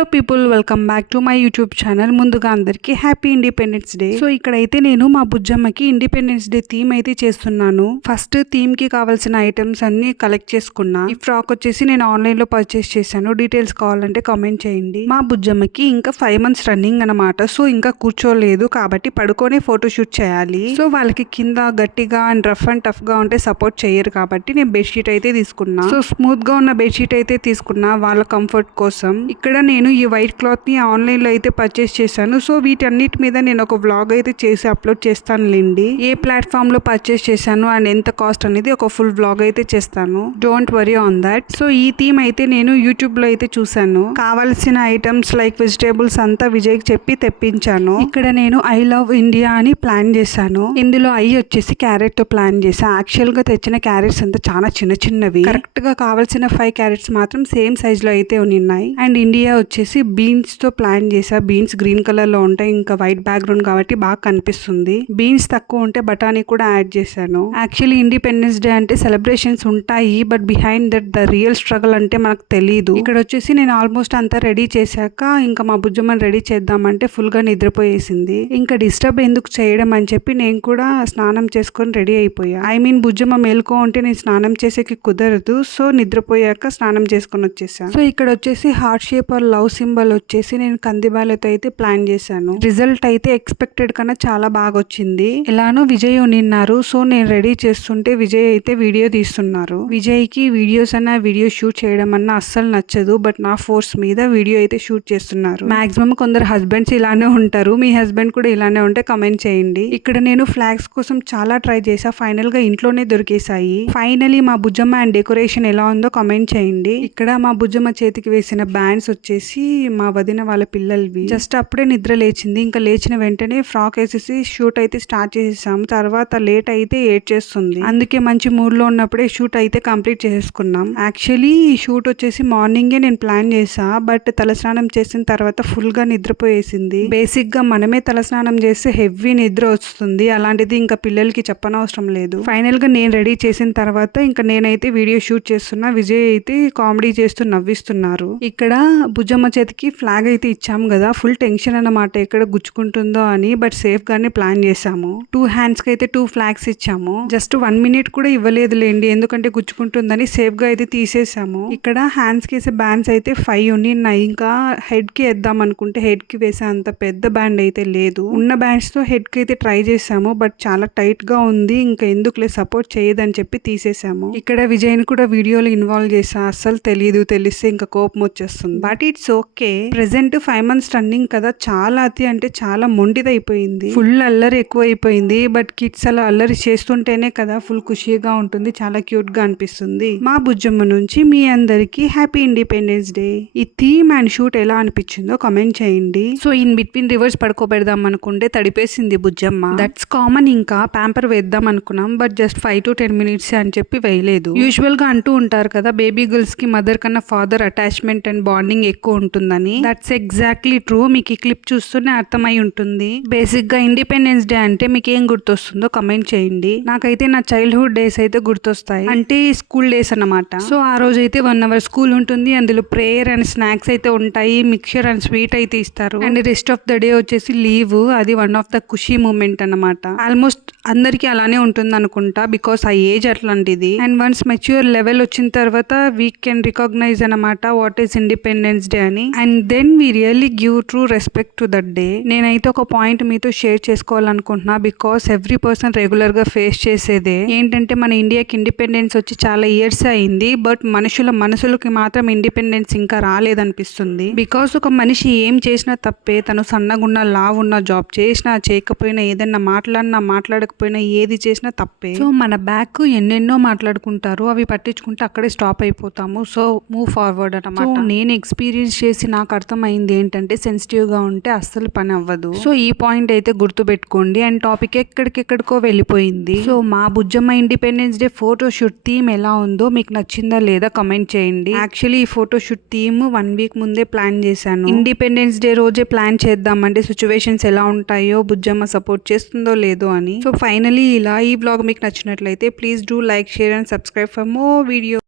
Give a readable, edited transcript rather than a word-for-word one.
Hello people, welcome back to my YouTube channel. ముందుగా అందరికీ happy Independence day. So ఇక్కడైతే నేను మా బుజ్జమ్మకి ఇండిపెండెన్స్ డే థీమ్ అయితే చేస్తున్నాను. ఫస్ట్ థీమ్ కి కావాల్సిన ఐటమ్స్ అన్ని కలెక్ట్ చేసుకున్నా. ఈ ఫ్రాక్ వచ్చేసి నేను ఆన్లైన్ లో పర్చేస్ చేశాను. డీటెయిల్స్ కావాలంటే కామెంట్ చేయండి. మా బుజ్జమ్మకి ఇంకా 5 months రన్నింగ్ అనమాట. సో ఇంకా కూర్చోలేదు కాబట్టి పడుకొని ఫోటో షూట్ చేయాలి. సో వాళ్ళకి కింద గట్టిగా అండ్ రఫ్ అండ్ టఫ్ గా ఉంటే సపోర్ట్ చేయరు కాబట్టి నేను బెడ్షీట్ అయితే తీసుకున్నా. సో స్మూత్ గా ఉన్న బెడ్షీట్ అయితే తీసుకున్నా వాళ్ళ కంఫర్ట్ కోసం. ఇక్కడ నేను ఈ వైట్ క్లాత్ ని ఆన్లైన్ లో అయితే పర్చేస్ చేశాను. సో వీటన్నిటి మీద నేను ఒక వ్లాగ్ అయితే చేసి అప్లోడ్ చేస్తానులేండి. ఏ ప్లాట్ఫామ్ లో పర్చేస్ చేశాను అండ్ ఎంత కాస్ట్ అనేది ఒక ఫుల్ వ్లాగ్ అయితే చేస్తాను. Don't worry on that. So ఈ థీమ్ అయితే నేను యూట్యూబ్ లో అయితే చూసాను. కావాల్సిన ఐటమ్స్ లైక్ వెజిటేబుల్స్ అంతా విజయ్కి చెప్పి తెప్పించాను. ఇక్కడ నేను ఐ లవ్ ఇండియా అని ప్లాన్ చేశాను. ఇందులో ఐ వచ్చేసి క్యారెట్ తో ప్లాన్ చేశాను. యాక్చువల్ గా తెచ్చిన క్యారెట్స్ అంతా చాలా చిన్న చిన్నవి. కరెక్ట్ గా కావాల్సిన 5 క్యారెట్స్ మాత్రం సేమ్ సైజ్ లో అయితే ఉన్నాయి. అండ్ ఇండియా వచ్చేసి బీన్స్ తో ప్లాన్ చేసా. బీన్స్ గ్రీన్ కలర్ లో ఉంటాయి, ఇంకా వైట్ బ్యాక్గ్రౌండ్ కాబట్టి బాగా కనిపిస్తుంది. బీన్స్ తక్కువ ఉంటే బఠానీ కూడా యాడ్ చేశాను. యాక్చువల్లీ ఇండిపెండెన్స్ డే అంటే సెలబ్రేషన్స్ ఉంటాయి, but behind that the real struggle అంటే మనకు తెలియదు. ఇక్కడ వచ్చేసి నేను ఆల్మోస్ట్ అంతా రెడీ చేశాక ఇంకా మా బుజ్జమ్మని రెడీ చేద్దామంటే ఫుల్ గా నిద్రపోయేసింది. ఇంకా డిస్టర్బ్ ఎందుకు చేయడం అని చెప్పి నేను కూడా స్నానం చేసుకొని రెడీ అయిపోయా. ఐ మీన్ బుజ్జమ్మ మేల్కో ఉంటే నేను స్నానం చేసేకి కుదరదు. సో నిద్రపోయాక స్నానం చేసుకొని వచ్చేసాను. సో ఇక్కడ వచ్చేసి heart shape or love symbol వచ్చేసి నేను కందిబాలతో అయితే ప్లాన్ చేశాను. రిజల్ట్ అయితే ఎక్స్పెక్టెడ్ కన్నా చాలా బాగా వచ్చింది. ఎలానో విజయ్ ఉన్నారు. సో నేను రెడీ చేస్తుంటే విజయ్ అయితే వీడియో తీస్తున్నారు. విజయ్ కి వీడియోస్ అన్న వీడియో షూట్ చేయడం అన్న అస్సలు నచ్చదు, బట్ నా ఫోర్స్ మీద వీడియో అయితే షూట్ చేస్తున్నారు. మాక్సిమం కొందరు హస్బెండ్స్ ఇలానే ఉంటారు. మీ హస్బెండ్ కూడా ఇలానే ఉంటే కమెంట్ చేయండి. ఇక్కడ నేను ఫ్లాగ్స్ కోసం చాలా ట్రై చేసా. ఫైనల్ గా ఇంట్లోనే దొరికేసాయి. ఫైనలీ మా బుజ్జమ్మ అండ్ డెకరేషన్ ఎలా ఉందో కమెంట్ చేయండి. ఇక్కడ మా బుజ్జమ్మ చేతికి వేసిన బ్యాండ్స్ వచ్చేసి మా వదిన వాళ్ళ పిల్లలవి. జస్ట్ అప్పుడే నిద్ర లేచింది. ఇంకా లేచిన వెంటనే ఫ్రాక్ వేసేసి షూట్ అయితే స్టార్ట్ చేసేసాము. తర్వాత లేట్ అయితే ఏడ్ చేస్తుంది. అందుకే మంచి మూడ్ లో ఉన్నప్పుడే షూట్ అయితే కంప్లీట్ చేసేసుకున్నాం. యాక్చువల్లీ ఈ షూట్ వచ్చేసి మార్నింగే నేను ప్లాన్ చేసా, బట్ తలస్నానం చేసిన తర్వాత ఫుల్ గా నిద్రపోయేసింది. బేసిక్ గా మనమే తలస్నానం చేస్తే హెవీ నిద్ర వస్తుంది. అలాంటిది ఇంకా పిల్లలకి చెప్పనవసరం లేదు. ఫైనల్ గా నేను రెడీ చేసిన తర్వాత ఇంకా నేనైతే వీడియో షూట్ చేస్తున్నా. విజయ్ అయితే కామెడీ చేస్తూ నవ్విస్తున్నారు. ఇక్కడ బుజ్జమ్మ చేతికి ఫ్లాగ్ అయితే ఇచ్చాము కదా, ఫుల్ టెన్షన్ అన్నమాట ఎక్కడ గుచ్చుకుంటుందో అని. బట్ సేఫ్ గానే ప్లాన్ చేసాము. 2 hands కి అయితే 2 flags ఇచ్చాము. జస్ట్ 1 minute కూడా ఇవ్వలేదు లేండి, ఎందుకంటే గుచ్చుకుంటుందని సేఫ్ గా అయితే తీసేసాము. ఇక్కడ హ్యాండ్స్ కి వేసే బ్యాండ్స్ అయితే 5 ఉన్నాయి. ఇంకా హెడ్ కి వేద్దాం అనుకుంటే హెడ్ కి వేసే అంత పెద్ద బ్యాండ్ అయితే లేదు. ఉన్న బ్యాండ్స్ తో హెడ్ కి అయితే ట్రై చేసాము, బట్ చాలా టైట్ గా ఉంది. ఇంకా ఎందుకులే సపోర్ట్ చేయదని చెప్పి తీసేసాము. ఇక్కడ విజయ్ ని కూడా వీడియోలో ఇన్వాల్వ్ చేసా. అస్సలు తెలిస్తే ఇంకా కోపం వచ్చేస్తుంది. But it's okay. Present 5 months running కదా, చాలా అతి అంటే చాలా మొండిదైపోయింది. ఫుల్ అల్లరి ఎక్కువ అయిపోయింది. బట్ కిడ్స్ అలా అల్లరి చేస్తుంటేనే కదా ఫుల్ ఖుషీగా ఉంటుంది, చాలా క్యూట్ గా అనిపిస్తుంది. మా బుజ్జమ్మ నుంచి మీ అందరికి హ్యాపీ ఇండిపెండెన్స్ డే. ఈ థీమ్ అండ్ షూట్ ఎలా అనిపించిందో కమెంట్ చేయండి. సో ఇన్ బిట్వీన్ రివర్స్ పడుకోబెడదాం అనుకుంటే తడిపేసింది బుజ్జమ్మ. That's common. ఇంకా ప్యాంపర్ వేద్దాం అనుకున్నాం, బట్ జస్ట్ 5 to 10 minutes అని చెప్పి వేయలేదు. యూజువల్ గా అంటూ ఉంటారు కదా, బేబీ గర్ల్స్ కి మదర్ కన్నా ఫాదర్ అటాచ్మెంట్ అండ్ బాండింగ్ ఎక్కువ ఉంటుందని. That's exactly true. మీకు ఈ క్లిప్ చూస్తూనే అర్థమై ఉంటుంది. బేసిక్ గా ఇండిపెండెన్స్ డే అంటే మీకు ఏం గుర్తొస్తుందో కమెంట్ చేయండి. నాకైతే నా చైల్డ్హుడ్ డేస్ అయితే గుర్తొస్తాయి. అంటే స్కూల్ డేస్ అన్నమాట. సో ఆ రోజు అయితే 1 hour స్కూల్ ఉంటుంది. అందులో ప్రేయర్ అండ్ స్నాక్స్ అయితే ఉంటాయి. మిక్చర్ అండ్ స్వీట్ అయితే ఇస్తారు. And rest of the day వచ్చేసి లీవ్. అది వన్ ఆఫ్ ద ఖుషీ మూమెంట్ అన్నమాట. ఆల్మోస్ట్ అందరికి అలానే ఉంటుంది అనుకుంటా, బికాస్ ఆ ఏజ్ అట్లాంటిది. అండ్ వన్స్ మెచ్యూర్ లెవెల్ వచ్చిన తర్వాత వీ కెన్ రికాగ్నైజ్ అనమాట వాట్ ఈస్ ఇండిపెండెన్స్ డే అని. And then we really give true respect to that day. నేనైతే ఒక పాయింట్ మీతో షేర్ చేసుకోవాలనుకుంటున్నా, బికాస్ ఎవ్రీ పర్సన్ రెగ్యులర్ గా ఫేస్ చేసేదే. ఏంటంటే మన ఇండియాకి ఇండిపెండెన్స్ వచ్చి చాలా ఇయర్స్ అయింది, బట్ మనసులకి మాత్రం ఇండిపెండెన్స్ ఇంకా రాలేదనిపిస్తుంది. బికాస్ ఒక మనిషి ఏం చేసినా తప్పే. తను సన్నగున్నా లావు ఉన్న జాబ్ చేసినా చేయకపోయినా, ఏదన్నా మాట్లాడకపోయినా, ఏది చేసినా తప్పే. సో మన బ్యాక్ ఎన్నెన్నో మాట్లాడుకుంటారు, అవి పట్టించుకుంటే అక్కడే స్టాప్ అయిపోతాము. సో మూవ్ ఫార్వర్డ్ అన్నమాట. సో నేను ఎక్స్పీరియన్స్ చేసి నాకు అర్థమైంది ఏంటంటే సెన్సిటివ్ గా ఉంటే అస్సలు పని అవ్వదు. సో ఈ పాయింట్ అయితే గుర్తు పెట్టుకోండి. అండ్ టాపిక్ ఎక్కడికెక్కడికో వెళ్ళిపోయింది. సో మా Bujjamma independence day photo shoot theme ఎలా ఉందో మీకు నచ్చిందా లేదా కమెంట్ చేయండి. యాక్చువల్లీ ఈ ఫోటో షూట్ థీమ్ 1 week ముందే ప్లాన్ చేశాను. ఇండిపెండెన్స్ డే రోజే ప్లాన్ చేద్దామంటే సిచ్యువేషన్స్ ఎలా ఉంటాయో, బుజ్జమ్మ సపోర్ట్ చేస్తుందో లేదో అని. సో ఫైనలీ ఇలా ఈ వ్లాగ్ మీకు నచ్చినట్లయితే please do like, share and subscribe for more video.